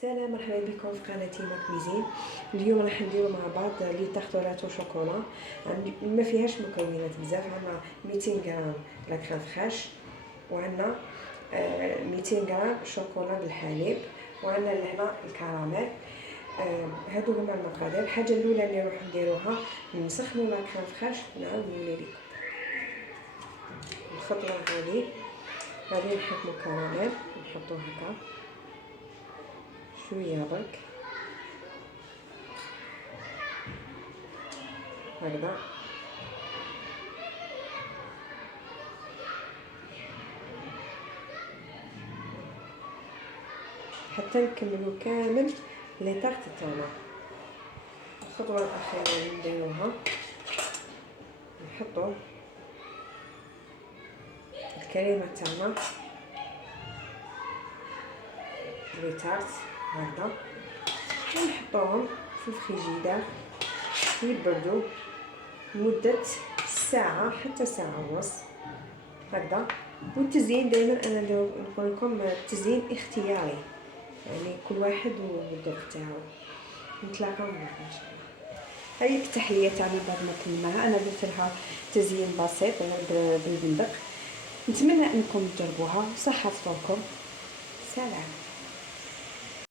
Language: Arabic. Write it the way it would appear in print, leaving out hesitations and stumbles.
سلام، مرحبا بكم في قناتي ماكويزين. اليوم راح نديرو مع بعض لي طارت غاتو شوكولا. ما فيهاش مكونات بزاف. عندنا 200 غرام لا كريم فريش، وعندنا 200 غرام شوكولا بالحليب، وعندنا لهنا الكراميل. هادو هما المقادير. الحاجه الاولى اللي نروح نديروها نسخنوا لا كريم فريش. نعاود نولي لكم الخطوه هذه. غادي نحطوا الكراميل، نحطوه هكا شويه برك هكذا. حتى نكملوا كامل لي طارت تاعنا. الخطوه الاخيره اللي نديروها نحطوا الكريمه تاعنا لي طارت هكذا، ونحطوهم في الفريجيدير يبردوا مده ساعه حتى ساعه ونص هكذا. والتزيين دائما انا نقول لكم التزيين اختياري، يعني كل واحد والذوق تاعو. نتلاقاو ان شاء الله. هاي التحليه تاعي بعد ما كملناها انا درت لها تزيين بسيط بالبندق. نتمنى انكم تجربوها. صحه فطوركم. سلام.